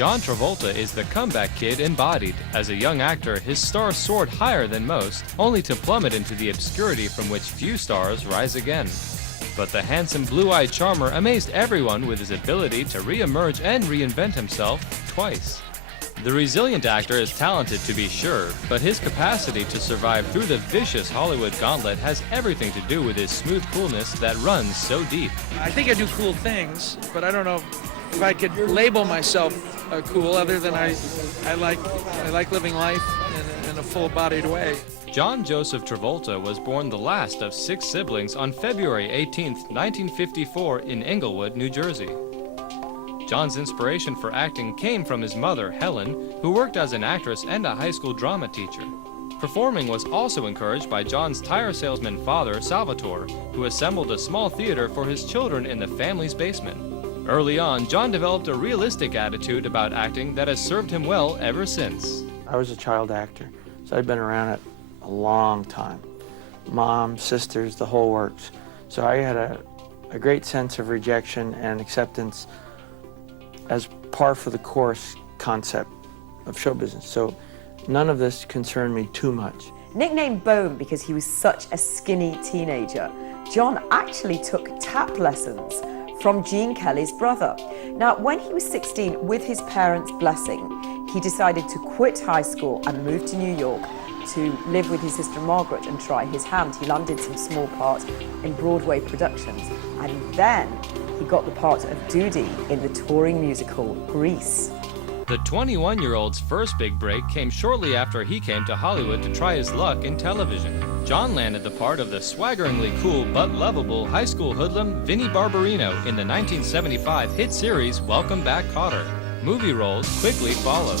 John Travolta is the comeback kid embodied. As a young actor, his star soared higher than most, only to plummet into the obscurity from which few stars rise again. But the handsome blue-eyed charmer amazed everyone with his ability to re-emerge and reinvent himself twice. The resilient actor is talented to be sure, but his capacity to survive through the vicious Hollywood gauntlet has everything to do with his smooth coolness that runs so deep. I think I do cool things, but I don't know if I could label myself cool other than I like living life in a full-bodied way. John Joseph Travolta was born the last of 6 siblings on February 18, 1954 in Englewood, New Jersey. John's inspiration for acting came from his mother, Helen, who worked as an actress and a high school drama teacher. Performing was also encouraged by John's tire salesman father, Salvatore, who assembled a small theater for his children in the family's basement. Early on, John developed a realistic attitude about acting that has served him well ever since. I was a child actor, so I'd been around it a long time. Mom, sisters, the whole works. So I had a great sense of rejection and acceptance as par for the course concept of show business. So none of this concerned me too much. Nicknamed Bone because he was such a skinny teenager, John actually took tap lessons from Gene Kelly's brother. Now, when he was 16, with his parents' blessing, he decided to quit high school and move to New York to live with his sister Margaret and try his hand. He landed some small parts in Broadway productions, and then he got the part of Doody in the touring musical Grease. The 21-year-old's first big break came shortly after he came to Hollywood to try his luck in television. John landed the part of the swaggeringly cool but lovable high school hoodlum Vinnie Barbarino in the 1975 hit series Welcome Back, Kotter. Movie roles quickly followed.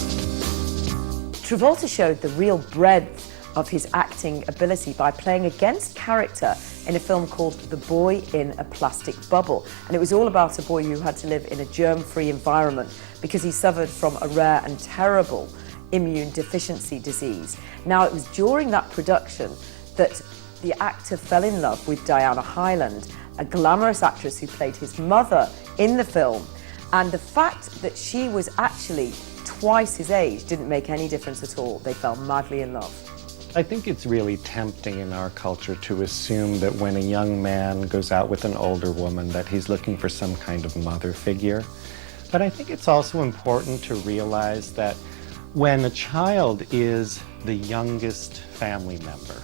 Travolta showed the real breadth of his acting ability by playing against character in a film called The Boy in a Plastic Bubble. And it was all about a boy who had to live in a germ-free environment because he suffered from a rare and terrible immune deficiency disease. Now, it was during that production that the actor fell in love with Diana Hyland, a glamorous actress who played his mother in the film. And the fact that she was actually twice his age didn't make any difference at all. They fell madly in love. I think it's really tempting in our culture to assume that when a young man goes out with an older woman that he's looking for some kind of mother figure. But I think it's also important to realize that when a child is the youngest family member,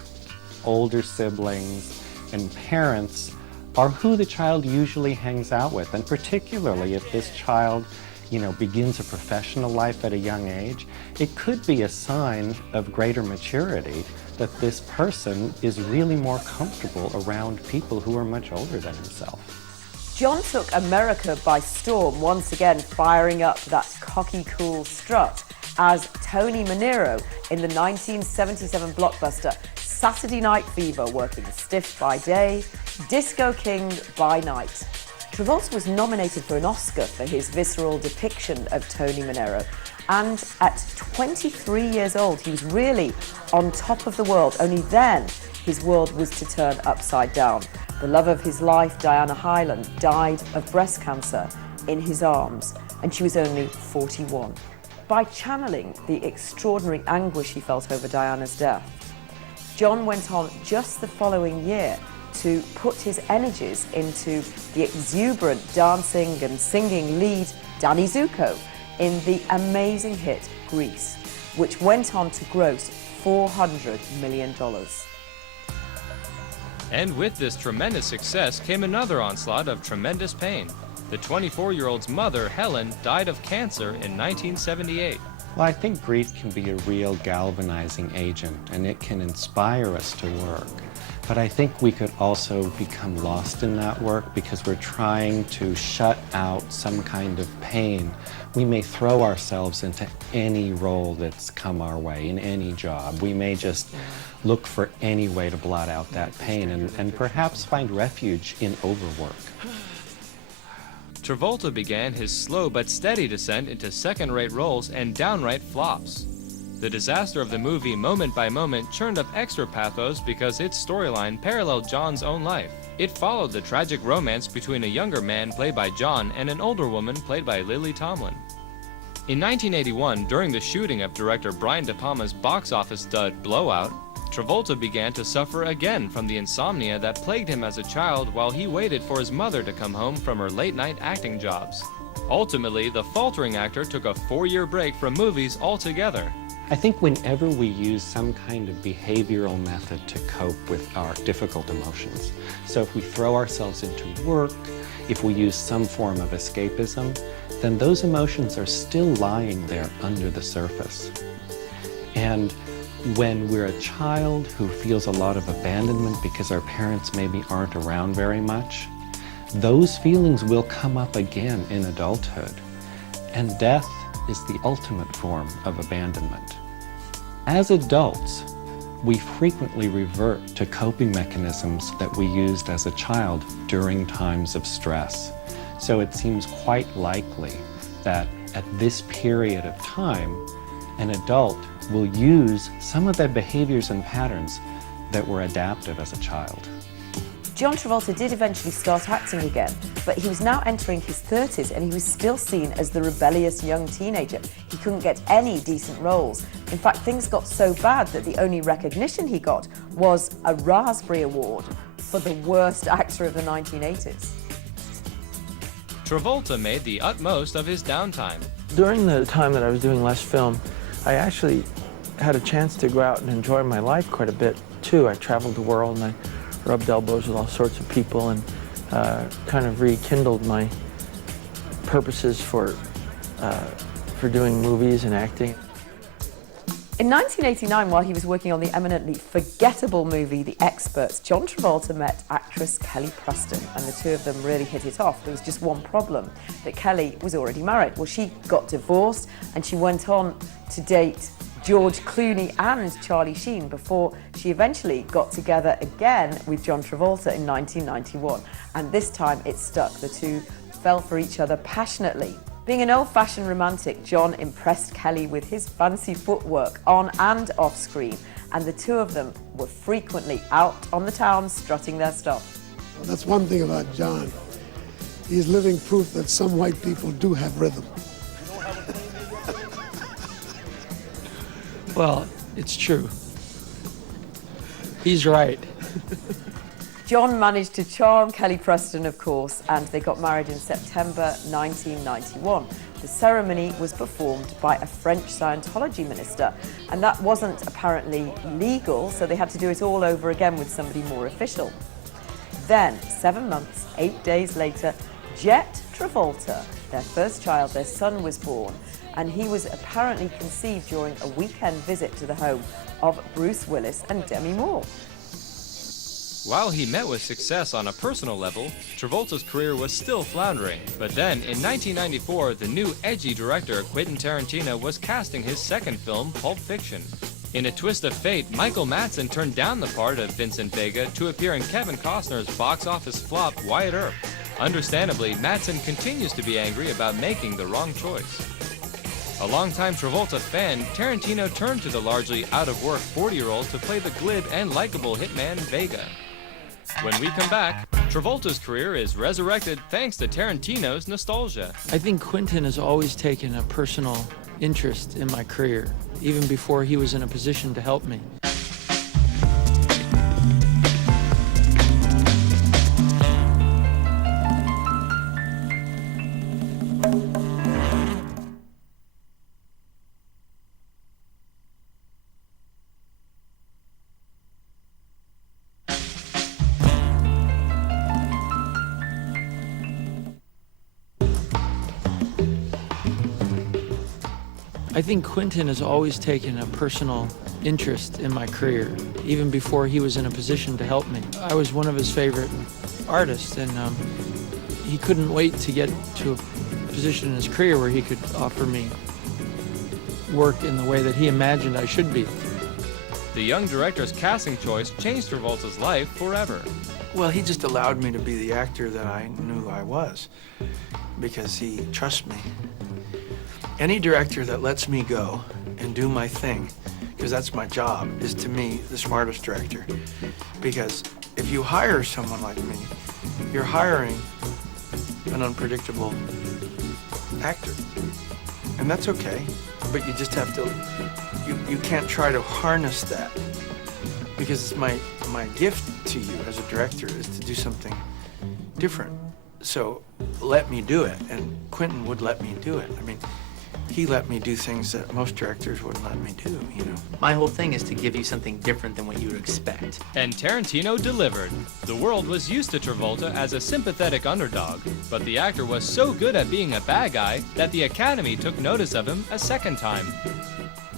older siblings and parents are who the child usually hangs out with. And particularly if this child begins a professional life at a young age, it could be a sign of greater maturity that this person is really more comfortable around people who are much older than himself. John took America by storm, once again firing up that cocky, cool strut as Tony Manero in the 1977 blockbuster Saturday Night Fever, working stiff by day, disco king by night. Travolta was nominated for an Oscar for his visceral depiction of Tony Manero, and at 23 years old, he was really on top of the world. Only then, his world was to turn upside down. The love of his life, Diana Hyland, died of breast cancer in his arms, and she was only 41. By channeling the extraordinary anguish he felt over Diana's death, John went on just the following year to put his energies into the exuberant dancing and singing lead Danny Zuko in the amazing hit Grease, which went on to gross $400 million. And with this tremendous success came another onslaught of tremendous pain. The 24-year-old's mother, Helen, died of cancer in 1978. Well, I think grief can be a real galvanizing agent, and it can inspire us to work. But I think we could also become lost in that work because we're trying to shut out some kind of pain. We may throw ourselves into any role that's come our way, in any job. We may just look for any way to blot out that pain and perhaps find refuge in overwork. Travolta began his slow but steady descent into second-rate roles and downright flops. The disaster of the movie Moment by Moment churned up extra pathos because its storyline paralleled John's own life. It followed the tragic romance between a younger man played by John and an older woman played by Lily Tomlin. In 1981, during the shooting of director Brian De Palma's box office dud Blowout, Travolta began to suffer again from the insomnia that plagued him as a child while he waited for his mother to come home from her late-night acting jobs. Ultimately, the faltering actor took a 4-year break from movies altogether. I think whenever we use some kind of behavioral method to cope with our difficult emotions, so if we throw ourselves into work, if we use some form of escapism, then those emotions are still lying there under the surface. And when we're a child who feels a lot of abandonment because our parents maybe aren't around very much, those feelings will come up again in adulthood. And death is the ultimate form of abandonment. As adults, we frequently revert to coping mechanisms that we used as a child during times of stress. So it seems quite likely that at this period of time, an adult will use some of the behaviors and patterns that were adaptive as a child. John Travolta did eventually start acting again, but he was now entering his 30s and he was still seen as the rebellious young teenager. He couldn't get any decent roles. In fact, things got so bad that the only recognition he got was a Raspberry Award for the worst actor of the 1980s. Travolta made the utmost of his downtime. During the time that I was doing less film, I actually had a chance to go out and enjoy my life quite a bit too. I traveled the world and I rubbed elbows with all sorts of people and kind of rekindled my purposes for doing movies and acting. In 1989, while he was working on the eminently forgettable movie The Experts, John Travolta met actress Kelly Preston, and the two of them really hit it off. There was just one problem, that Kelly was already married. Well, she got divorced and she went on to date George Clooney and Charlie Sheen before she eventually got together again with John Travolta in 1991. And this time it stuck. The two fell for each other passionately. Being an old-fashioned romantic, John impressed Kelly with his fancy footwork on and off screen, and the two of them were frequently out on the town strutting their stuff. Well, that's one thing about John. He's living proof that some white people do have rhythm. Well, it's true. He's right. John managed to charm Kelly Preston, of course, and they got married in September 1991. The ceremony was performed by a French Scientology minister, and that wasn't apparently legal, so they had to do it all over again with somebody more official. Then, 7 months, 8 days later, Jet Travolta, their first child, their son, was born, and he was apparently conceived during a weekend visit to the home of Bruce Willis and Demi Moore. While he met with success on a personal level, Travolta's career was still floundering. But then, in 1994, the new edgy director Quentin Tarantino was casting his second film, Pulp Fiction. In a twist of fate, Michael Madsen turned down the part of Vincent Vega to appear in Kevin Costner's box office flop, Wyatt Earp. Understandably, Madsen continues to be angry about making the wrong choice. A longtime Travolta fan, Tarantino turned to the largely out-of-work 40-year-old to play the glib and likable hitman Vega. When we come back, Travolta's career is resurrected thanks to Tarantino's nostalgia. I think Quentin has always taken a personal interest in my career, even before he was in a position to help me. I think Quentin has always taken a personal interest in my career, even before he was in a position to help me. I was one of his favorite artists, and he couldn't wait to get to a position in his career where he could offer me work in the way that he imagined I should be. The young director's casting choice changed Travolta's life forever. Well, he just allowed me to be the actor that I knew I was, because he trusts me. Any director that lets me go and do my thing, because that's my job, is to me the smartest director. Because if you hire someone like me, you're hiring an unpredictable actor. And that's okay, but you just have to, you can't try to harness that, because it's my gift to you as a director is to do something different. So let me do it, and Quentin would let me do it. I mean, he let me do things that most directors wouldn't let me do, you know. My whole thing is to give you something different than what you would expect. And Tarantino delivered. The world was used to Travolta as a sympathetic underdog, but the actor was so good at being a bad guy that the Academy took notice of him a second time.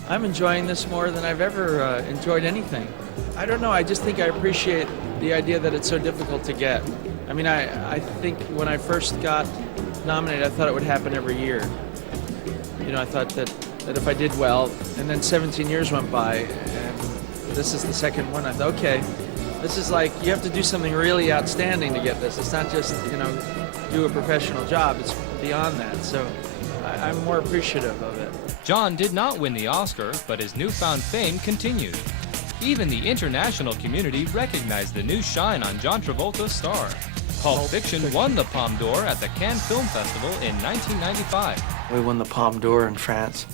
I'm enjoying this more than I've ever enjoyed anything. I don't know, I just think I appreciate the idea that it's so difficult to get. I mean, I think when I first got nominated, I thought it would happen every year. You know, I thought that if I did well, and then 17 years went by, and this is the second one, I thought, okay, this is like, you have to do something really outstanding to get this. It's not just, you know, do a professional job, it's beyond that. So I'm more appreciative of it. John did not win the Oscar, but his newfound fame continued. Even the international community recognized the new shine on John Travolta's star. Pulp Fiction won the Palme d'Or at the Cannes Film Festival in 1995. We won the Palme d'Or in France.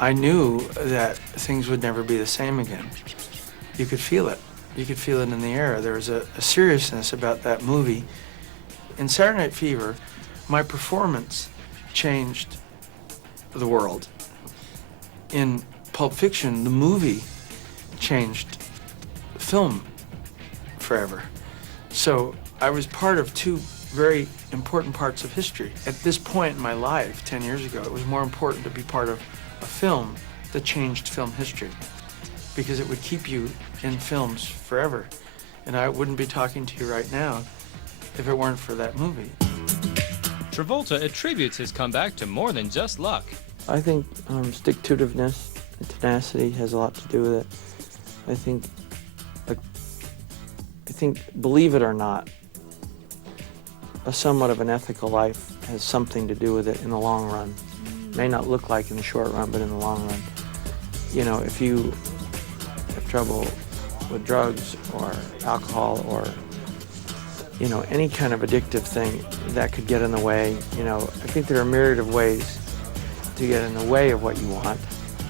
I knew that things would never be the same again. You could feel it. You could feel it in the air. There was a seriousness about that movie. In Saturday Night Fever, my performance changed the world. In Pulp Fiction, the movie changed film forever. So I was part of two very important parts of history. At this point in my life, 10 years ago, it was more important to be part of a film that changed film history, because it would keep you in films forever. And I wouldn't be talking to you right now if it weren't for that movie. Travolta attributes his comeback to more than just luck. I think stick-to-itiveness and tenacity has a lot to do with it. I think, believe it or not, a somewhat of an ethical life has something to do with it in the long run. May not look like in the short run, but in the long run. You know, if you have trouble with drugs or alcohol or, you know, any kind of addictive thing that could get in the way, you know, I think there are a myriad of ways to get in the way of what you want.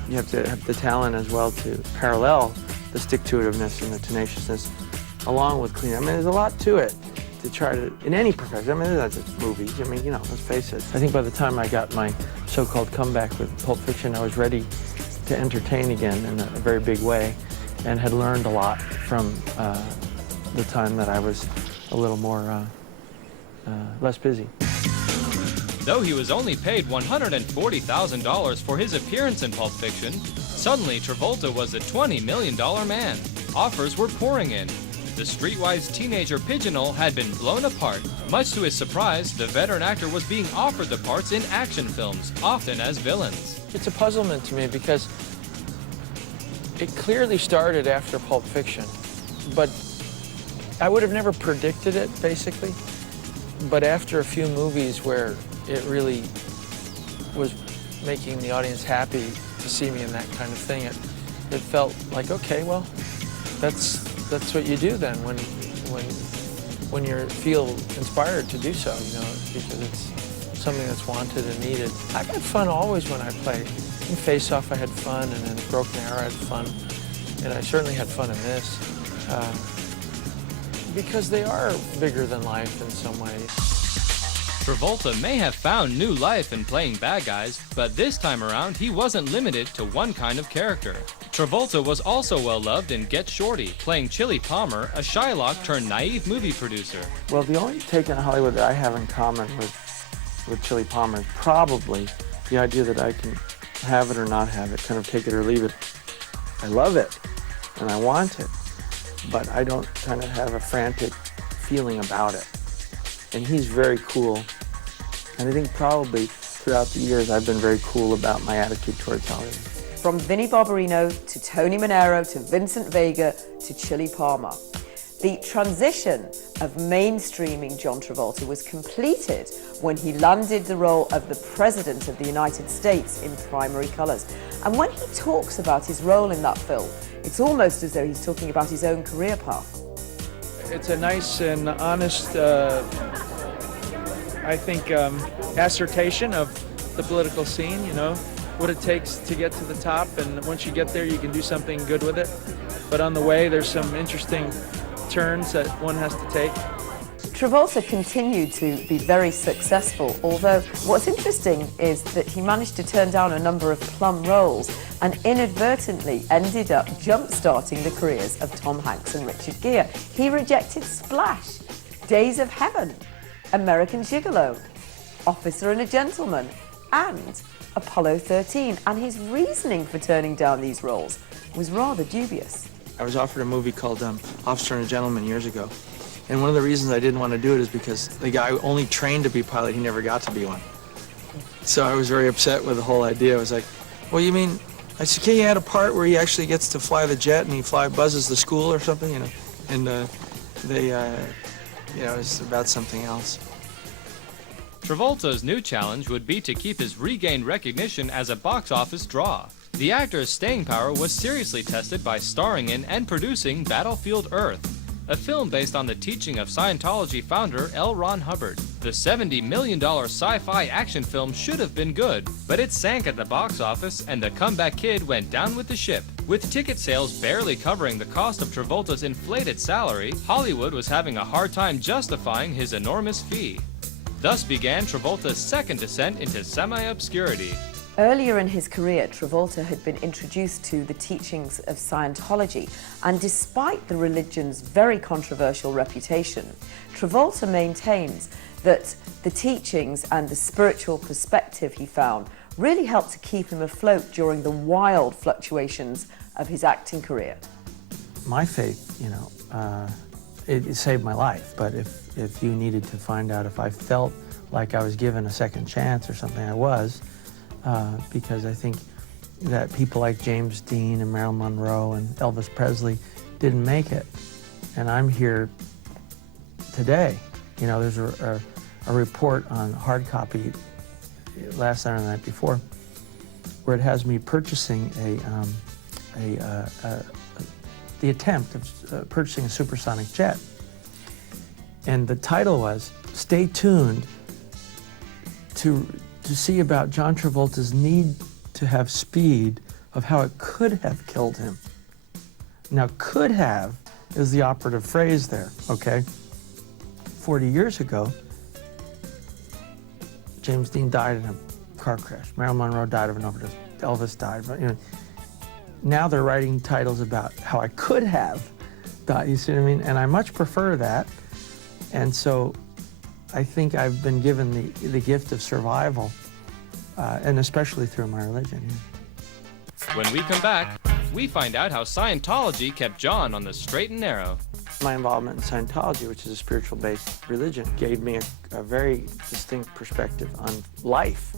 You have to have the talent as well to parallel the stick-to-itiveness and the tenaciousness along with clean. I mean, there's a lot to it to try to, in any profession. I mean, it's not just movies. I mean, you know, let's face it. I think by the time I got my so-called comeback with Pulp Fiction, I was ready to entertain again in a very big way and had learned a lot from the time that I was a little more, less busy. Though he was only paid $140,000 for his appearance in Pulp Fiction, suddenly Travolta was a $20 million man. Offers were pouring in. The streetwise teenager pigeonhole had been blown apart. Much to his surprise, the veteran actor was being offered the parts in action films, often as villains. It's a puzzlement to me because it clearly started after Pulp Fiction, but I would have never predicted it, basically. But after a few movies where it really was making the audience happy to see me in that kind of thing, it felt like, okay, well, that's what you do then when you feel inspired to do so, you know, because it's something that's wanted and needed. I've had fun always when I play. In Face Off I had fun, and in Broken Arrow I had fun, and I certainly had fun in this. Because they are bigger than life in some ways. Travolta may have found new life in playing bad guys, but this time around he wasn't limited to one kind of character. Travolta was also well-loved in Get Shorty, playing Chili Palmer, a Shylock-turned-naive movie producer. Well, the only take on Hollywood that I have in common with Chili Palmer is probably the idea that I can have it or not have it, kind of take it or leave it. I love it, and I want it, but I don't kind of have a frantic feeling about it. And he's very cool, and I think probably throughout the years I've been very cool about my attitude towards Hollywood. From Vinnie Barbarino to Tony Manero to Vincent Vega to Chili Palmer. The transition of mainstreaming John Travolta was completed when he landed the role of the President of the United States in Primary Colors. And when he talks about his role in that film, it's almost as though he's talking about his own career path. It's a nice and honest, I think, assertion of the political scene, you know, what it takes to get to the top, and once you get there, you can do something good with it. But on the way, there's some interesting turns that one has to take. Travolta continued to be very successful, although what's interesting is that he managed to turn down a number of plum roles and inadvertently ended up jump-starting the careers of Tom Hanks and Richard Gere. He rejected Splash, Days of Heaven, American Gigolo, Officer and a Gentleman, and Apollo 13, and his reasoning for turning down these roles was rather dubious. I was offered a movie called Officer and a Gentleman years ago. And one of the reasons I didn't want to do it is because the guy only trained to be a pilot, he never got to be one. So I was very upset with the whole idea. I was like, well, you mean, I said, can you add a part where he actually gets to fly the jet and he buzzes the school or something, you know? And you know, it's about something else. Travolta's new challenge would be to keep his regained recognition as a box office draw. The actor's staying power was seriously tested by starring in and producing Battlefield Earth, a film based on the teaching of Scientology founder L. Ron Hubbard. The $70 million sci-fi action film should have been good, but it sank at the box office and the comeback kid went down with the ship. With ticket sales barely covering the cost of Travolta's inflated salary, Hollywood was having a hard time justifying his enormous fee. Thus began Travolta's second descent into semi-obscurity. Earlier in his career, Travolta had been introduced to the teachings of Scientology, and despite the religion's very controversial reputation, Travolta maintains that the teachings and the spiritual perspective he found really helped to keep him afloat during the wild fluctuations of his acting career. My faith, you know, it saved my life, but if you needed to find out if I felt like I was given a second chance or something, I was. Because I think that people like James Dean and Marilyn Monroe and Elvis Presley didn't make it. And I'm here today. You know, there's a report on hard copy last night or the night before where it has me purchasing the attempt of purchasing a supersonic jet. And the title was, "Stay tuned to see about John Travolta's need to have speed, of how it could have killed him." Now, could have is the operative phrase there, okay? 40 years ago, James Dean died in a car crash. Marilyn Monroe died of an overdose. Elvis died. You know, now they're writing titles about how I could have died, you see what I mean? And I much prefer that. And so I think I've been given the gift of survival, and especially through my religion. Yeah. When we come back, we find out how Scientology kept John on the straight and narrow. My involvement in Scientology, which is a spiritual-based religion, gave me a very distinct perspective on life.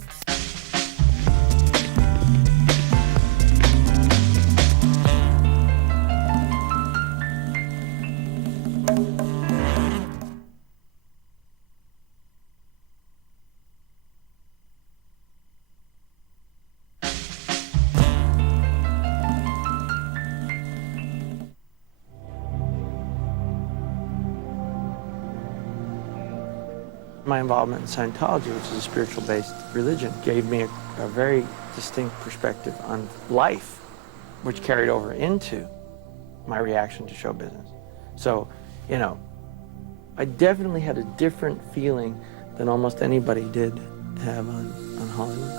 My involvement in Scientology, which is a spiritual-based religion, gave me a very distinct perspective on life, which carried over into my reaction to show business. So, you know, I definitely had a different feeling than almost anybody did have on Hollywood.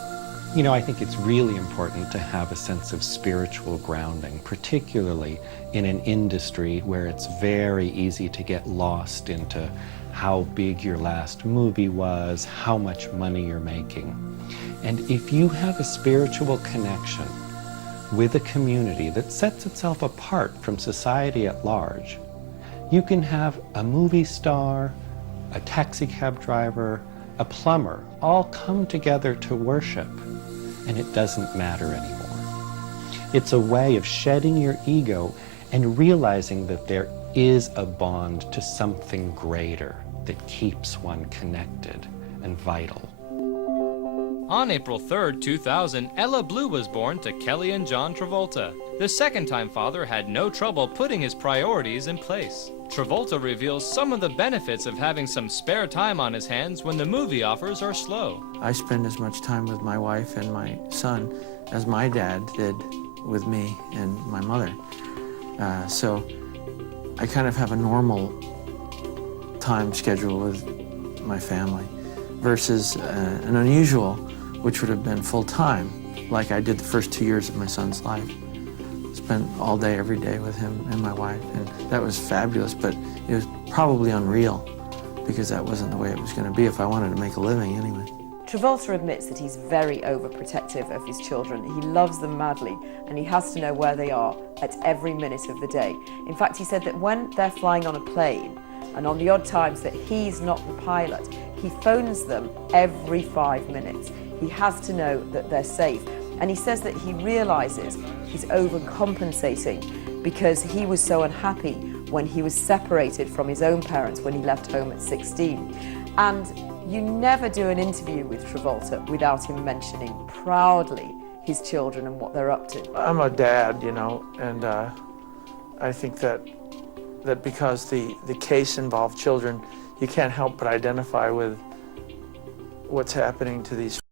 You know, I think it's really important to have a sense of spiritual grounding, particularly in an industry where it's very easy to get lost into how big your last movie was, how much money you're making. And if you have a spiritual connection with a community that sets itself apart from society at large, you can have a movie star, a taxi cab driver, a plumber, all come together to worship, and it doesn't matter anymore. It's a way of shedding your ego and realizing that there is a bond to something greater that keeps one connected and vital. On April 3rd, 2000, Ella Blue was born to Kelly and John Travolta. The second-time father had no trouble putting his priorities in place. Travolta reveals some of the benefits of having some spare time on his hands when the movie offers are slow. I spend as much time with my wife and my son as my dad did with me and my mother. So I kind of have a normal time schedule with my family versus an unusual, which would have been full-time, like I did the first 2 years of my son's life. Spent all day, every day with him and my wife, and that was fabulous, but it was probably unreal because that wasn't the way it was going to be if I wanted to make a living anyway. Travolta admits that he's very overprotective of his children. He loves them madly, and he has to know where they are at every minute of the day. In fact, he said that when they're flying on a plane, and on the odd times that he's not the pilot, he phones them every 5 minutes. He has to know that they're safe. And he says that he realizes he's overcompensating because he was so unhappy when he was separated from his own parents when he left home at 16. And you never do an interview with Travolta without him mentioning proudly his children and what they're up to. I'm a dad, you know, and I think that because the case involved children, you can't help but identify with what's happening to these